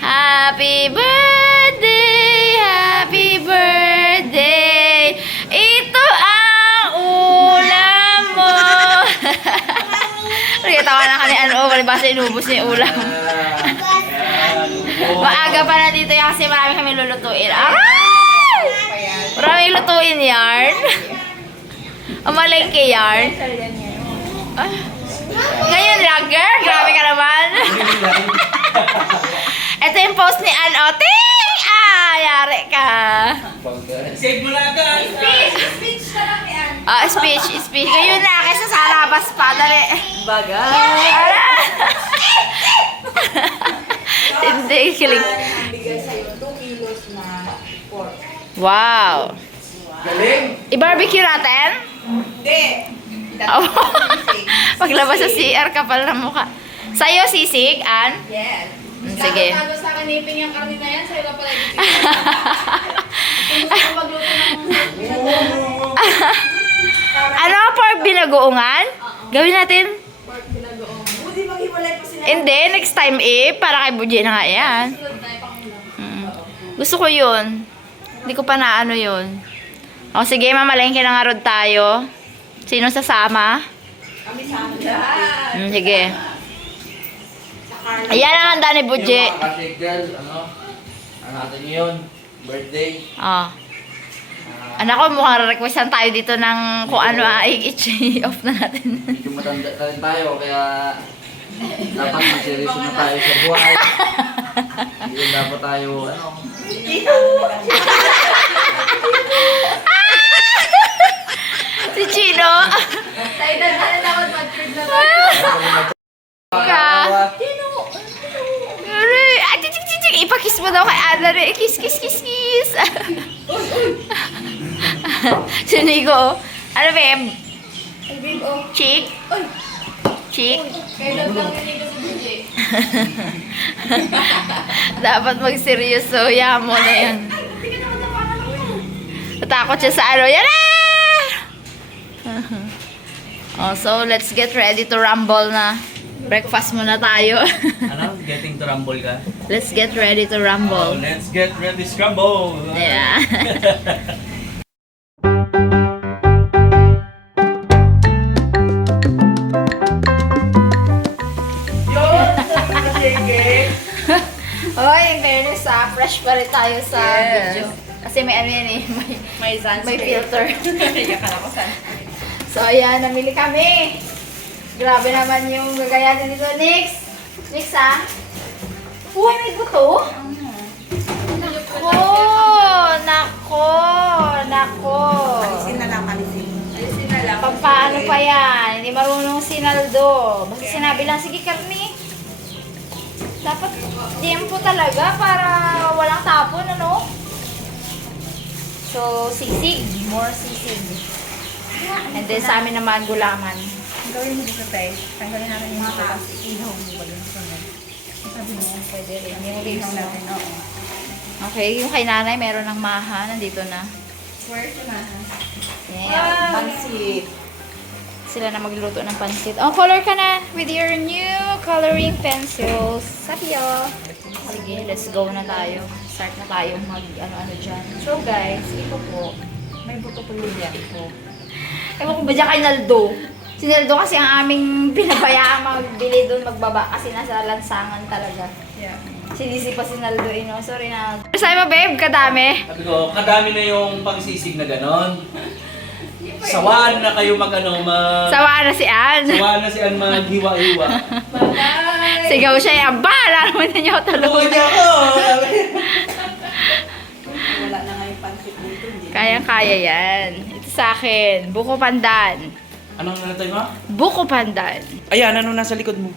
Happy birthday, happy birthday. Ito ang ulam mo. Nagkatawa na kani ano, palibasa inubos niya ulam. Maaga pa na dito yan kasi marami kami lulutuin. Aray! Maraming lutuin yarn. Amalengke yarn. Ah. Ngayon lang, girl. Grabe ka naman. Ito yung post ni Ann Oting. Ah, yari ka. Save mo na agad. Ah, speech, speech. Ngayon na, kaysa sa labas pa. Dali. Bagay. Ara! Hindi, kilig. bigay sa'yo 2 kilos na pork. Wow. Galing. I-barbecue natin? Hindi! Oh. Paglabas sa CR, kapal na mukha. Sa'yo, sisig, Ann? Yes. Sige. Tago sa kaniping yung karne na yan, sa'yo ka pala ibigay. Kung gusto mo magluto ng ano, pork binagoongan? Gawin natin? pork binagoong. Hindi maghiwalay pa sila. Hindi, next time eh. Para kay Budje na nga yan. Mm. Gusto ko yun. Hindi ko pa naano yun. O sige, mamalengke na nga rod tayo. Sino sasama? Kami sa amin lahat. Mm, sige. Ayan ang handa ni Budje. Yung mga ka-shake girl, ano? Ano natin yun? Birthday. Oh. Anak ko, mukhang requestan tayo dito ng kung ano ay i-off na natin. Medyo matanda na rin tayo, kaya dapat mag-seryoso na tayo sa buhay. Hindi dapat tayo, ano, si Chino. Edad na rin ako matured na tayo. Ka. Aray, ah, chichik, chichik. Ipakiss mo daw kay Ana rin. Kiss, kiss, kiss, kiss. si Nico. Ano, babe? Ay, babe, oh. Chick? Ay, Chick? kailan lang si DJ? Dapat magseryoso. Yaman mo na yan. Natakot siya sa ano. Yan na! oh, so, let's get ready to rumble na. Breakfast muna tayo. Ano? Getting to rumble ka? let's get ready to Oh, rumble. let's get ready scramble! Yeah. Hoy, in fairness ah, fresh pa rin tayo sa Yes. video. Kasi may ano yan eh, may, May sunscreen. may filter. Iyakan ako sa so ayan, namili kami. Grabe naman yung gagayatin dito. Next! Next ah. Uy, may buto? Nako! Nako! Nako! Alisin na lang, alisin. Alisin na lang. Pampaano pa yan? Hindi marunong sinaldo. Basta sinabi lang, sige karni. Dapat tiempo talaga para walang tapon, ano? So, sisig. More sisig. And then sa amin naman, gulaman. Gawin mo dito, Tay. Tanggalin natin yung mga taas. Ihaw mo ba yun? Sabi mo, Pwede rin. Yung ihaw na. natin. Oo. Okay, yung kay nanay, meron ng maha. Nandito na. Where to na? Yeah. Pansit. Sila na magluluto ng pansit. Oh, color ka na with your new coloring pencils. Sabi oh. Sige, let's go na tayo. Start na tayo mag ano-ano dyan. So guys, ito po. May buto po yung yan po. Ewan ko ba dyan kay Naldo? Si Naldo kasi ang aming pinabayaan magbili doon magbaba kasi nasa lansangan talaga. Yeah. Sinisi pa si Naldo, ino. Sorry na. Sabi mo, babe, kadami. Sabi ko, kadami na yung pagsisig na ganon. Sawaan na kayo mag ano, mag... Sawa na si Ann. Sawaan na si Ann maghiwa-hiwa. Bye-bye! Sigaw siya, yung bala naman ninyo niya ako! Wala na nga yung pansit dito. Kayang-kaya yan. Ito sa akin, buko pandan. Anong nanatay mo? Buko pandan. Ayan, ano nasa likod mo?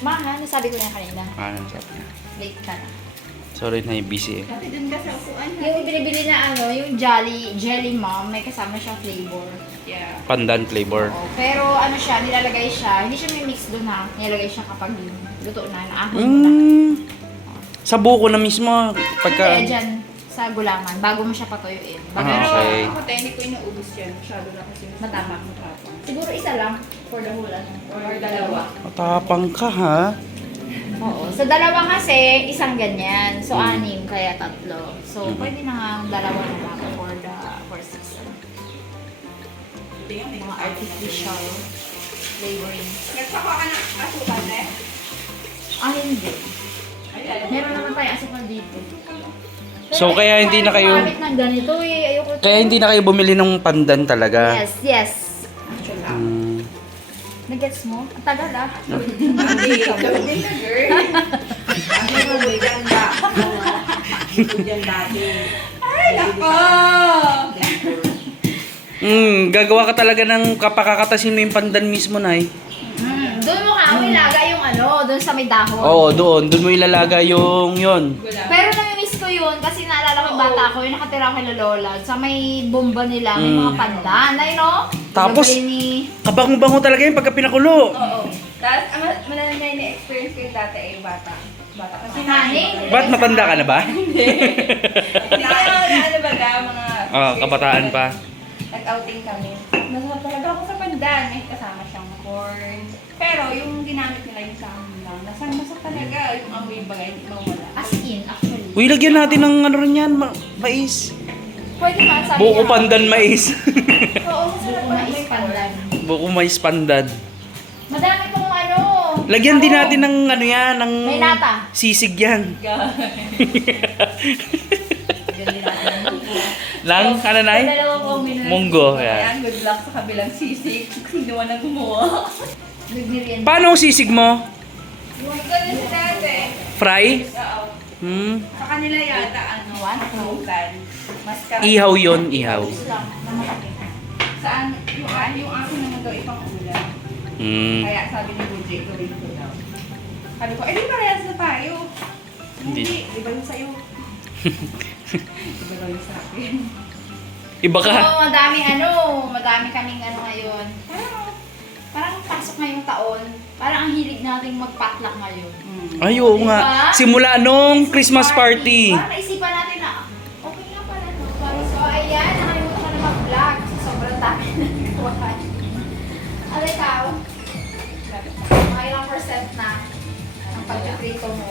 Ma, ha? Nasabi ko na kanina. Ah, sabi niya. Late ka na. Sorry na yung busy eh. Dati dun ka sa upuan. Yung binibili na ano, yung Jolly, Jelly Mom, may kasama siyang flavor. Yeah. Pandan flavor. Oo, pero ano siya, nilalagay siya, hindi siya may mix doon ha. Nilalagay siya kapag luto na, naahon mo na. Mm. Sa buko na mismo, Pagka... pagka... dyan, sa gulaman, bago mo siya patuyuin. Bago Ah, mo okay. Ako tayo, hindi ko inaubos yan. Masyado na kasi Matapang. matapang. Siguro isa lang for the whole ano, or dalawa. Matapang ka ha? Oo. So, dalawa kasi, isang ganyan. So, anim, kaya tatlo. So, Mhm. pwede na nga ang dalawa na lang for the, for six. Mga artificial flavoring. Nagsaka ka ng asukal eh. Ah, hindi. Meron naman tayo asukal dito. So, kaya hindi na kayo- Gumamit ng ganito eh. Ayoko Kaya hindi na kayo bumili ng pandan talaga. Yes, yes. Actually. Hmm. Nag-gets mo? Ang tagal ah. Hindi, din na girl. Ano mo, may ganda. Yan dati. Ay, nako! Hmm, gagawa ka talaga ng kapakakatasin mo yung pandan mismo, Nay. Mm, doon mo ka ilaga yung ano, doon sa may dahon. Oo, doon. Doon mo ilalaga yung yon. Pero yun kasi naalala ko yung bata ko, yung nakatira ko kay Lola. Sa may bomba nila, may Mm. mga pandan. Ay, no? Tapos- Gagawin ni... Kabang-bango talaga yun pagka pinakulo. Oo. Tapos, ang mananay na na-experience ko yung dati eh, bata. Bata kasi Honey? Ba't matanda ka na ba? Hindi ko na ano ba ga, mga... Ah, kabataan pa. Nag-outing kami. Masarap talaga ako sa pandan. May kasama siyang corn. Pero yung ginamit nila yung sa amin lang, nasang masarap talaga. Yung amoy bagay, hindi mawala. As in, actually. Uy, lagyan natin ng ano rin yan, ma- mais. Pwede man sabi Buko niya. pandan mais. Oo, masarap Buko mais pandan. Buko mais pandan. Madami pong ano. Lagyan din ano, natin ng ano yan, ng May nata. sisig yan. Lang, ano na Dalawa ko minunod. Munggo, yan. Ayan, good luck sa kabilang sisig. Sino man ang gumawa. Nagmerienda. Paano ang sisig mo? Yung ganun si dati. Fry? Oo. Hmm. Sa kanila yata, ano, one frozen. Mas ka- Ihaw yon ihaw. Saan, yung, yung akin naman daw ipang ulam. Hmm. Kaya sabi ni Budje, gawin ko daw. Sabi ko, eh di parehas na tayo. Hindi. Hindi, iba yung sa'yo. iba daw yung sa akin. Iba ka. Oo, madami ano, madami kaming ano ngayon. Parang, parang pasok ngayong taon. Parang ang hilig nating mag-potluck ngayon. Ay, oo nga. Diba? Simula nung Christmas party. Parang naisipan natin na, okay nga pala no. Parang, so, ayan, nakalimutan ka na mag-vlog. So, sobrang dami na nagawa. Ano ikaw? Mga ilang percent na ang pagkaprito mo?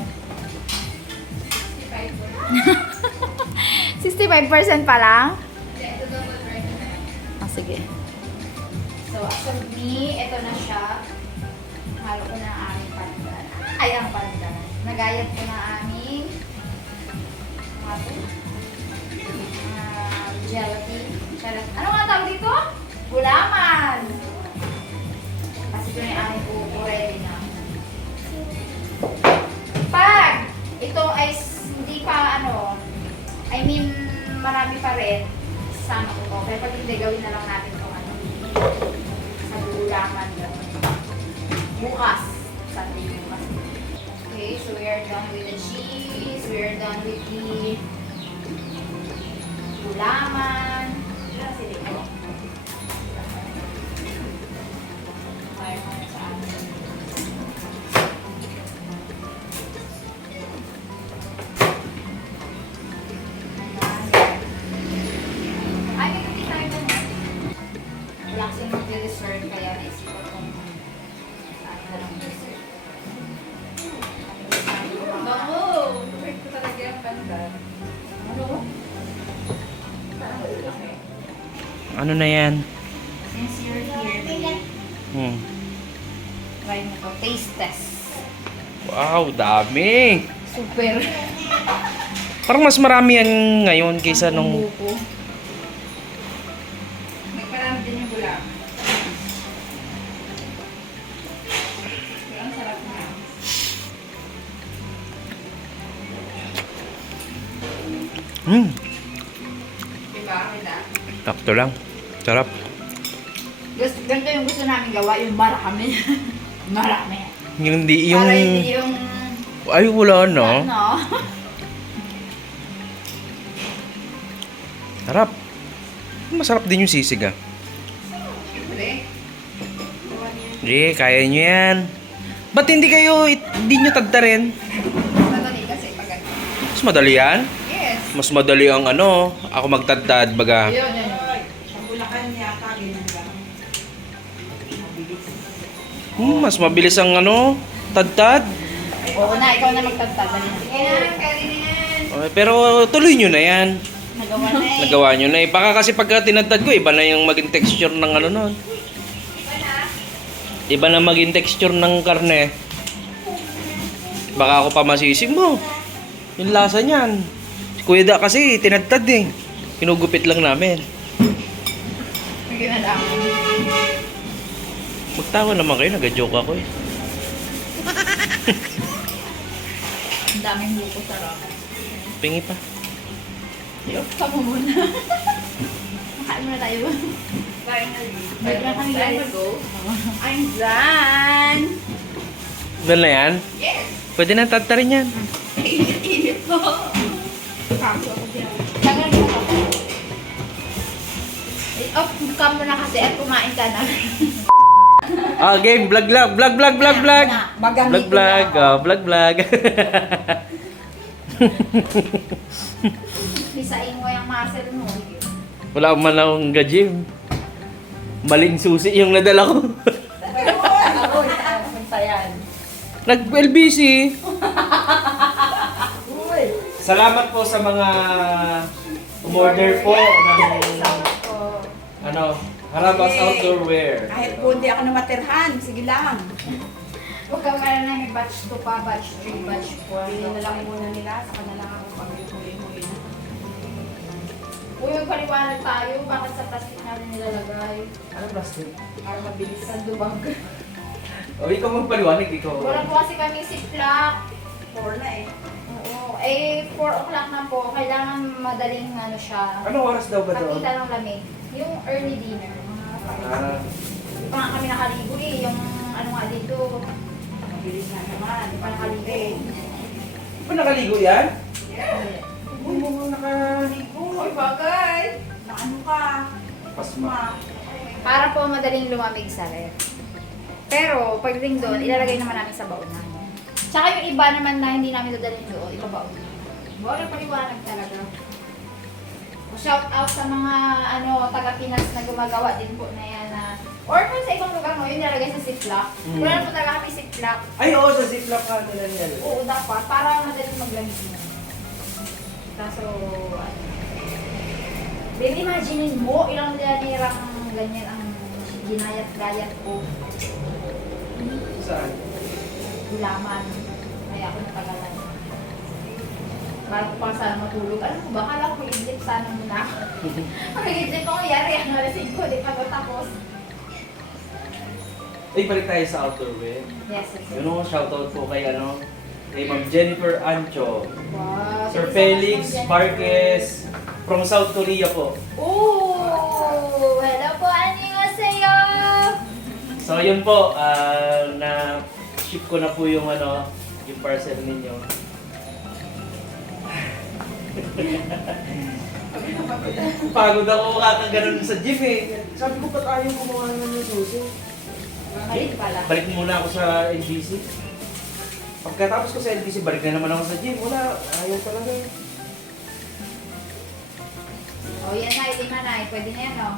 65% pa lang? Ah, sige. So, as of me, ito na siya. Halo ko na ang aming pandan. Ay, ang pandan. Nagayat ko na aming ano? Ah, gelatin. Ano nga tawag dito? Gulaman! Kasi ito na yung aming buko ready na. Pag ito ay hindi pa ano, I mean, marami pa rin, sama ko to. Pero pag hindi, gawin na lang natin itong ano, gano'n. Bukas. Sunday bukas. Okay, so we are done with the cheese. We are done with the gulaman. Ilan sila Ano na yan? Since you're here, Hmm. try mo to. Taste test. Wow, dami. Super. Parang mas marami yan ngayon kaysa nung... Buko. Nagparami din yung gulaman. Pero ang sarap na. Hmm, Diba? Takto lang. Sarap. Gusto, ganito yung gusto namin gawa, yung marami. marami. Yung di, yung... Para hindi yung... Ay, wala no. Ano? Sarap. Masarap din yung sisig ah. Siyempre. Eh, kaya nyo yan. Ba't hindi kayo, hindi nyo tagta rin? Madali kasi pag ano. Mas madali yan. Yes. Mas madali ang ano, ako magtagtad baga. Yun, yun. Sa Hmm, mas mabilis ang ano, tagtad. Ay, Oo na, ikaw na magtagtag. Sige na, yan. Okay, pero tuloy nyo na yan. Nagawa na eh. Nagawa nyo na eh. Baka kasi pagka tinadtad ko, iba na yung maging texture ng ano nun. Iba na maging texture ng karne. Baka ako pa masisig mo. Yung lasa niyan. Si Kuya Da kasi tinadtad eh. Kinugupit lang namin. Sige na lang. Magtawa naman kayo, nag-joke ako eh. Ang daming buko sarap. Pingi pa. Ka mo muna. Makain muna tayo. To go. I'm done. Doon na yan? Yes. Pwede na tatarin yan. Init po. Kaso ako dyan. Tagal mo ako. Off ka muna kasi at kumain ka na. Ah, game. Vlog, vlog, vlog, vlog, vlog, vlog. Vlog, vlog. Oh, vlog, vlog. Bisain mo yung muscle mo. Wala man akong gajim. Maling susi yung nadala ko. Nag-LBC. Salamat po sa mga umorder po ng ano, Harabas Outdoor Wear. Kahit po hindi ako namatirhan, sige lang. Huwag kang ano na batch 2 pa, batch 3, batch 4. Hindi na lang muna nila, saka na lang ako pag-huli-huli na. Uy, magpaliwanag tayo. Bakit sa plastic natin nilalagay? Ano plastic? Para mabilis. Sa dubag. O, ikaw magpaliwanag, ikaw. Wala po kasi kami siplak. Four na eh. Oo. Eh, 4 o'clock na po. Kailangan madaling ano siya. Anong oras daw ba doon? Pakita ng lamig. Yung early dinner. Mga Ah, Di pa nga kami nakaligo eh. Yung ano nga dito. Mabilis na naman. Di pa nakaligo. Di ba nakaligo yan? Uy, mo nakaligo. Uy, bagay. Na ano ka? Pasma. Para po madaling lumamig sa ref. Pero, pagdating doon, ilalagay naman namin sa baunan. Tsaka yung iba naman na hindi namin dadalhin doon, ibabaon na. Bawal paliwanag talaga. Shout out sa mga ano taga Pinas na gumagawa din po na yan na or kung sa ibang lugar mo, yun nilagay sa ziplock. Mm. Wala po talaga kami ziplock. Ay, oo, sa ziplock ka nila yan. Oo, dapat. Para madaling maglamig na. Kaso, ano. Then imaginein mo, ilang nirang ganyan ang ginayat-gayat ko. Saan? Gulaman. Kaya ako natagalan. Bago pa sana matulog. Alam mo ba, kala ko idlip sana muna. Pag idlip ako, yari ang nalasing ko. Di pa ako tapos. Ay, balik tayo sa outdoor wear. Yes, yes. Yun know, shoutout po kay ano, kay Ma'am Jennifer Ancho, Wow. Sir Felix. Marquez, from South Korea po. Ooh! Hello po, annyeonghaseyo! So yun po, ah, na ship ko na po yung ano, yung parcel ninyo. Pagod ako kakaganon sa gym eh. Sabi ko, ba't ayaw gumawa ng susi? Malit pala. Balik muna ako sa NBC. Pagkatapos ko sa NBC, balik na naman ako sa gym. Wala, ayaw talaga. eh. O, yan na, hindi na na. Pwede na yan, o.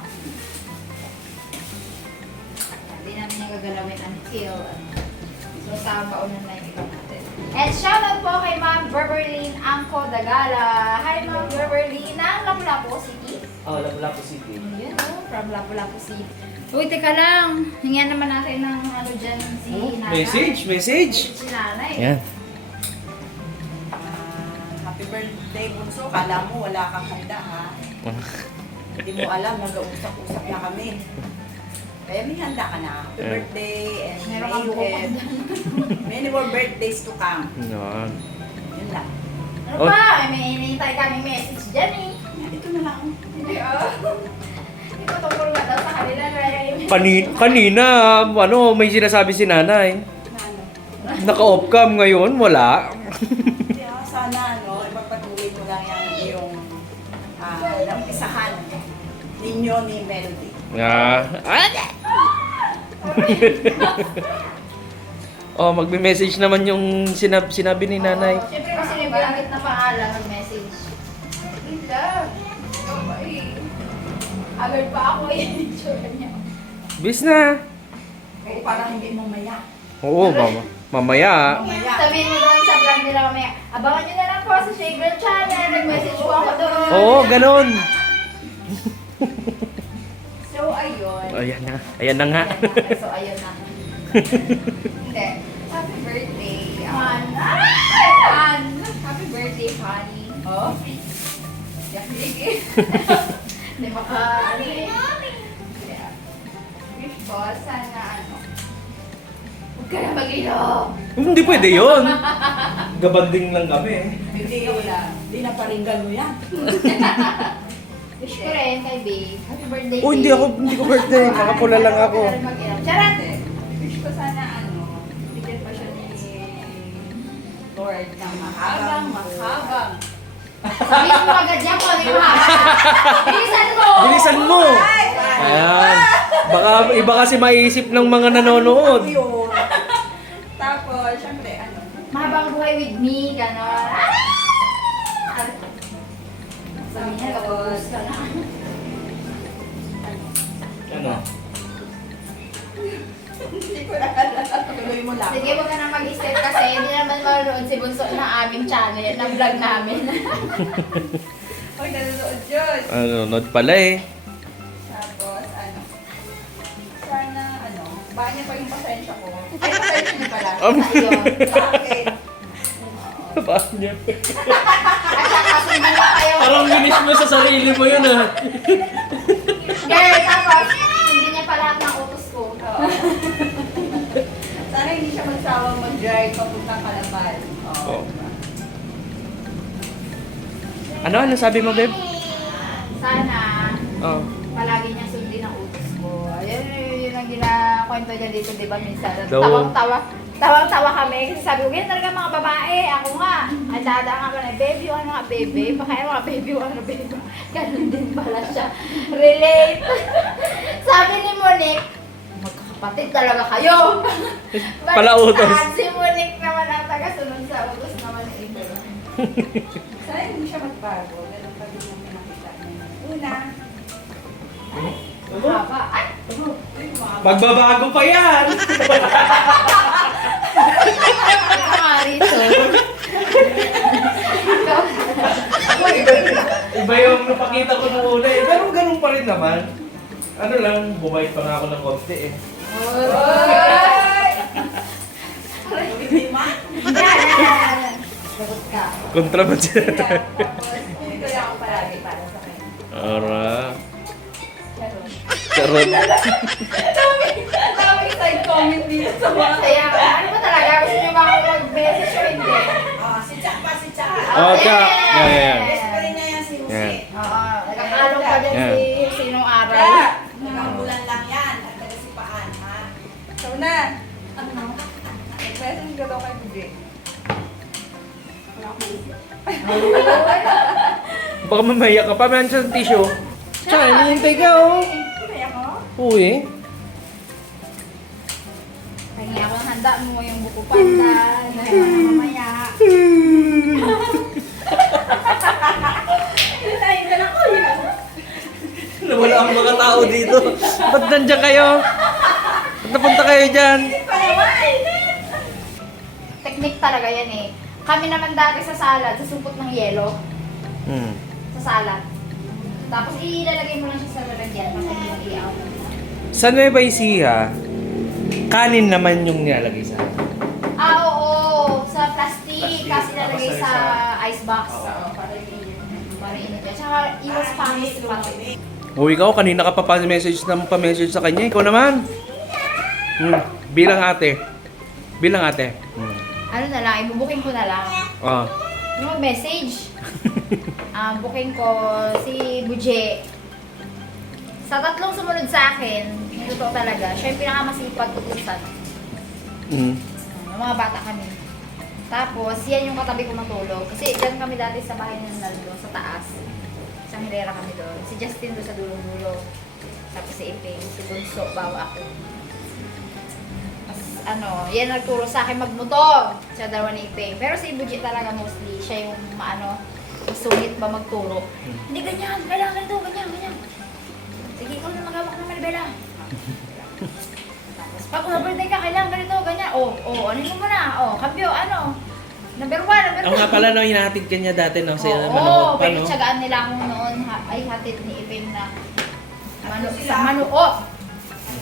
Hindi namin yung gagalawin until, ano. So, sa baunan na yung. And shoutout po kay Ma'am Berberlin Angko Dagala. Hi, Ma'am Berberlin ng Lapu-Lapu City. Oh, Lapu-Lapu City. Ayun, o. From Lapu-Lapu City. Uy, teka lang. Hingyan naman natin ng ano dyan si Nanay. Message, message. Si Nanay. Yan. Ah, happy birthday, Bunso. Kala mo wala kang handa ha. Hindi mo alam, nag-uusap-usap na kami. Kaya may handa ka na. Happy Yeah. birthday and Meron may kang buko pa many more birthdays to come. Yan. Yun lang. Ano Oh. pa? May inintay kami message dyan eh. Yan, Ito na lang. Hindi ah. Hindi ko tungkol nga daw sa kanila. Yung Kanina, ano, may sinasabi si nanay. Na ano. Naka-off cam ngayon, wala. Kaya sana, no, ipagpatuloy mo lang yan yung ah, nampisahan ninyo ni Melody. Ah. oh, magme-message naman yung sinab sinabi ni nanay. Siyempre kasi yung binanggit na pangalan ng message. Linda. Ikaw ba eh. Agad pa ako yung itsura niya. Bis na. Oo, parang hindi mo maya. Oo, mama. Mamaya. Sabihin mo doon sa vlog nila mamaya, abangan nyo na lang po sa Shaver Channel. Nag-message po ako doon. Oo, ganun. So, ayun. Ayan na. Ayan na nga. So, ayun na. Hindi. Happy birthday. Han. Ah! Han. Happy birthday, honey. Oh. Yak baby. Hindi maka... ano eh. Kaya, wish ko, sana ano. Huwag ka na mag-inom. Hindi pwede yun. Gabanding lang kami. Hindi, hindi na paringgan mo yan. Wish ko rin kay babe. Happy birthday, Oh, hindi ako, hindi ko birthday. Nakapula lang ako. Charot! Wish ko sana ano, bigyan pa siya ni Lord ng mahabang, mahabang. Sabihin mo agad yan kung ano yung mahaba. Bilisan mo! Bilisan mo. Ayan. Baka iba kasi maiisip ng mga nanonood. Yun. Tapos, syempre, ano, Mahabang buhay with me, gano'n. Ah! Sabi niya, kapag ka na. Ano? hindi ko na alam. Tuloy mo lang. Sige, huwag ka na mag-step kasi hindi naman maroon si Bunso na aming channel, na vlog namin. Huwag nanonood yun. Ano, nod pala eh. Tapos, ano, sana, ano, baka niya pa yung pasensya ko. Ay, pasensya niya pala. Um, Ayun. Paano niya? At saka sundin mo kayo. Parang minis mo sa sarili mo yun ah. Girl, tapos sundin niya pa lahat ng utos ko. Oo. Sana hindi siya magsawang mag-drive papuntang Kalapan. Oo. Oo. Ano? Ano sabi mo, babe? Sana, Oh. palagi niya sundin ang utos ko. Ayun, yun, yun ang ginakwento niya dito, di ba, minsan. Tawang-tawa. Tawang-tawa kami kasi sabi ko, ganyan talaga mga babae. Ako nga. Ang dada nga pala, baby, ano nga, baby? Baka yung mga baby, ano, baby? Ganun din pala siya. Relate. sabi ni Monique, magkakapatid talaga kayo. Pala utos. Si Monique naman ang tagasunod sa utos naman ni Ibe. Sana hindi siya magbago. Ganun pa din yung pinakita niya. Una. Ay! Magbabago pa yan! Iba yung napakita ko nung una eh. Pero ganun pa rin naman. Ano lang, bumait pa nga ako ng konti eh. Kontra ba siya? tapos, hindi ko lang ako palagi para sa kanya. Ora. Charot. daming side comment dito sa mga Kaya, ano ba talaga? Gusto niyo ba ako mag-message o hindi? Ah, si Jack pa, si Jack. Oh, Jack. Yeah, yeah. Best friend niya yan si Jose. Yan. Oo. Nakakalong pa din Yeah. si sinong araw. Kaya, Ilang bulan lang yan. At tagasipaan, ha? so na. Ano? Message ko daw kay Budi. Baka mamaya ka pa, meron siyang tissue. Tsaka, hinihintay ka oh. Uy. Kaya ako handa mo yung buko panda. Mamaya. Hintayin ka lang ko yun. Wala ang mga tao dito. Ba't nandiyan kayo? Ba't napunta kayo dyan? Technique talaga yan eh. Kami naman dati sa salad, sa supot ng yelo. Hmm. Sa salad. Tapos ilalagay mo lang siya sa lalagyan. Tapos iyaw. Sa Nueva Ecija, kanin naman yung nilalagay sa Ah, oo. Sa plastic. Kasi ilalagay Tapos sa sa- ice box. Oo. Para init. Para init. Tsaka iwas pangis pati. Uy, ikaw, kanina ka pa pa-message na pa-message sa kanya. Ikaw naman. Hmm. Bilang ate. Bilang ate. Hmm. Ano na lang, ibubuking ko na lang. Oh. Yung mag-message. Um, booking ko si Buje. Sa tatlong sumunod sa akin, yung totoo talaga, siya yung pinakamasipag utusan. Hmm. Yung mga bata kami. Tapos, yan yung katabi ko matulog. Kasi dyan kami dati sa bahay ng Naldo, sa taas. Sa hilera kami doon. Si Justin doon sa dulong-dulo. Tapos si Iping, si Bunso, bawa ako. Tapos, ano, yan nagturo sa akin magmotor. Siya dalawa ni Iping. Pero si Buji talaga mostly, siya yung maano, masungit ba magturo. Hindi ganyan, kailangan ganito, ganyan, ganyan. Sige, ikaw na magawak ng Malibela. Tapos Pag birthday ka, kailangan ganito, ganyan. Oh, oh, ano mo muna? Oh, kambyo, ano? Number one, number Ang two. nga pala no, hinahatid ka niya dati no, sa Oo, oh, manuot pa no. pinagtsagaan nila ako noon, ha- ay hatid ni Ipim na manu Tatlo sa manuot.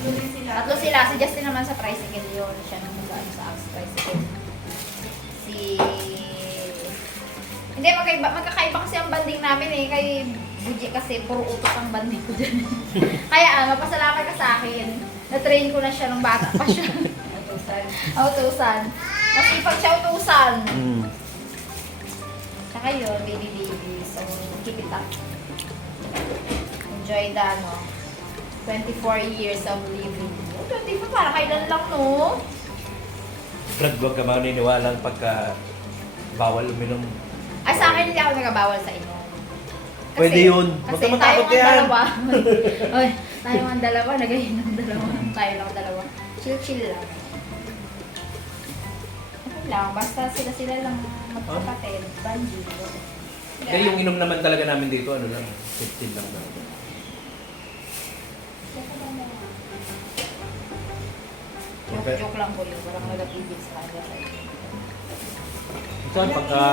Tuloy sila. Tatlo sila, si Justin naman sa tricycle yun. Siya nang magaan sa Axe tricycle. Si... Hindi, magkaiba, magkakaiba kasi ang banding namin eh. Kay Buji kasi puro utos ang banding ko dyan. Kaya ah, mapasalamat ka sa akin. Na-train ko na siya nung bata pa siya. Utusan. Utusan. Masipag siya utusan. Mm. Tsaka yun, baby baby. So, keep it up. Enjoy the, ano, 24 years of living. Oh, 24, para kailan lang, no? Brad, huwag ka maniniwalang pagka bawal uminom. Ay, sa akin, hindi ako nagabawal sa inyo. Pwede yun. Huwag Kasi ka tayo matakot ang yan. dalawa. Oy, tayo ang dalawa, nagayinom dalawa. Tayo lang dalawa. Chill-chill lang. Okay lang, basta sila-sila lang magkapatid. Banjo. Kaya yung inom naman talaga namin dito, ano lang, 15 lang talaga. Joke, joke lang po yun. Walang nagapigil sa kanila. Ito, pagka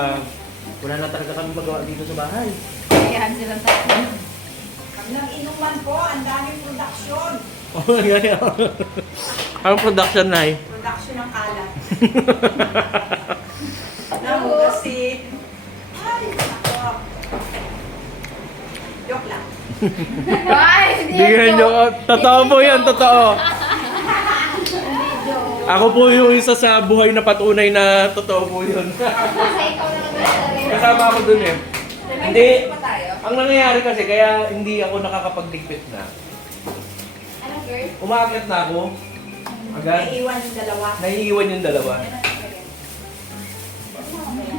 wala na talaga kami magawa dito sa bahay. Kayahan silang tayo. Kami ng inuman po, ang daming production. Oh, yan Ang production na eh. Production ng kalat. Nahugasin. Ay, ako. Joke lang. Ay, hindi yan joke. totoo po yan, totoo. Ako po yung isa sa buhay na patunay na totoo po yun. Kasi ikaw. Kasama ako dun eh. Hindi, ang nangyayari kasi kaya hindi ako nakakapagligpit na. Ano girl? Umaakit na ako. Agad. Naiiwan yung dalawa. Naiiwan yung dalawa.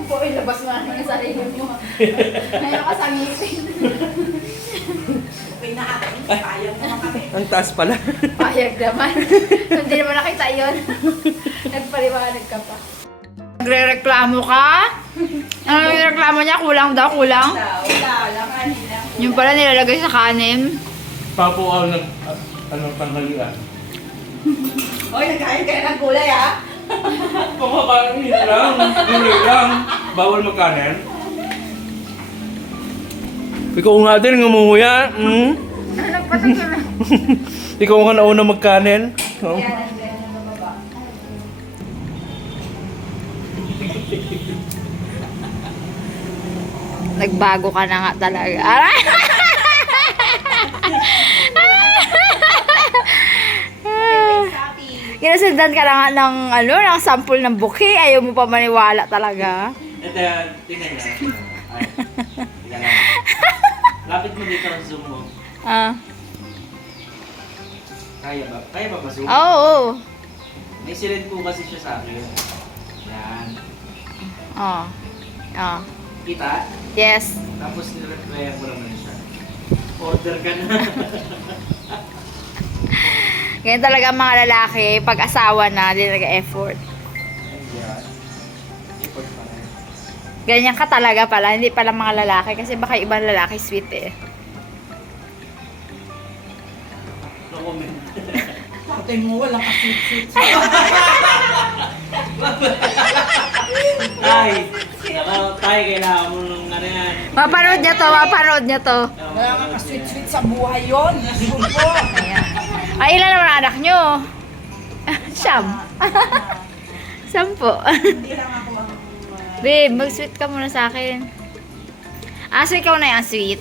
Po, ilabas mo naman yung sarili mo. Ngayon ka sa ngising. Okay na atin. Payag naman kami. Ang taas pala. Payag naman. Hindi naman nakita yun. Nagpaliwanag ka pa. Nagre-reklamo ka? Ano yung reklamo niya? Kulang daw, kulang? Yung pala nilalagay sa kanin. Papo ako nag, ano, tanghalian. Hoy, nagkain kayo ng gulay ah. Pakakain lang, gulay lang. Bawal magkanin. Ikaw nga din, ngumuya. Hmm? Ano? Ikaw nga nauna magkanin. Oh. Kaya Nagbago ka na nga talaga. Aray! Sabi, Kinasundan ka na nga ng, ano, ng sample ng bouquet. Ayaw mo pa maniwala talaga. Ito, tingnan niya. Lapit mo dito ang zoom mo. Ah. Kaya ba? Kaya ba ma-zoom? Oo. oo. May silid po kasi siya sa akin. Yan. Oh. Oh. Kita? Yes. Tapos nireplyan ko naman siya. Order ka na. Ganyan talaga ang mga lalaki. Pag asawa na, hindi pa na. Ganyan ka talaga pala. Hindi pala mga lalaki. Kasi baka ibang lalaki sweet eh. No comment. Patay mo, walang kasit-sit. Tay! Ako, tay, kailangan mo nung Mapanood niya to, mapanood niya to. Wala kang kasweet-sweet sa buhay yon. Siguro po. Ayan. Ay, ilan naman anak nyo? Siyam. Sampo. Hindi lang ako ang... Babe, mag-sweet ka muna sa akin. Ah, so ikaw na yung sweet.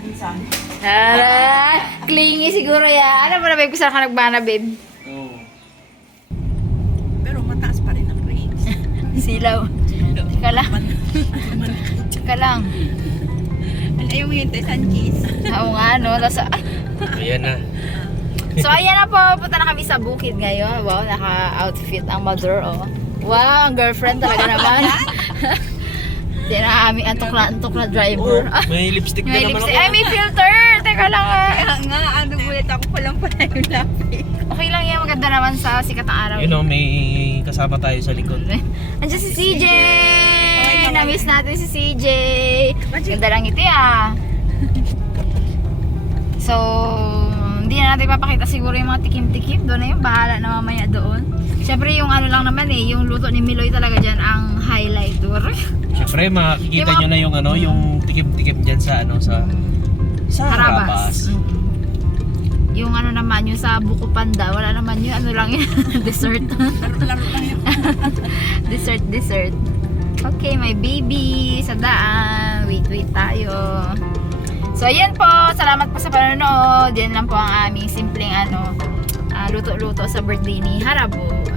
minsan. Ah, clingy siguro yan. Ano mo na, babe? Gusto ka nagbana, babe? Oo. Pero mataas pa rin ang grades. Silaw. Tsaka lang. Tsaka lang. Ayaw mo yung Tesan Cheese. Oo nga, no? Tapos, Ayan na. So, ayan na po. Punta na kami sa bukid ngayon. Wow, naka-outfit ang mother, oh. Wow, ang girlfriend talaga naman. Hindi na kami antok na antok na driver. Ah, may lipstick na may naman lipstick. ako. Ay, may filter! Teka lang ah. Kaya nga, ano gulit ako pa lang pala yung lapit. Okay lang yan. Maganda naman sa sikat ng araw. You know, may kasama tayo sa likod. Andiyan si CJ! Na-miss natin si CJ. Ganda lang ito ah. So, Hindi na natin papakita siguro yung mga tikim-tikim. Doon na yung bahala na mamaya doon. Siyempre yung ano lang naman eh, yung luto ni Miloy talaga dyan ang highlighter. Siyempre, makikita Yung nyo na yung ano, yung tikim-tikim dyan sa ano, sa sa Harabas. harabas. Mm. Yung ano naman, yung sa Buko Panda, wala naman yun. Ano lang yun, dessert. Laro-laro lang yun. dessert, dessert. Okay, my baby sa daan. Wait, wait tayo. So, ayan po. Salamat po sa panonood. Yan lang po ang aming simpleng ano, ah, luto-luto sa birthday ni Harabon.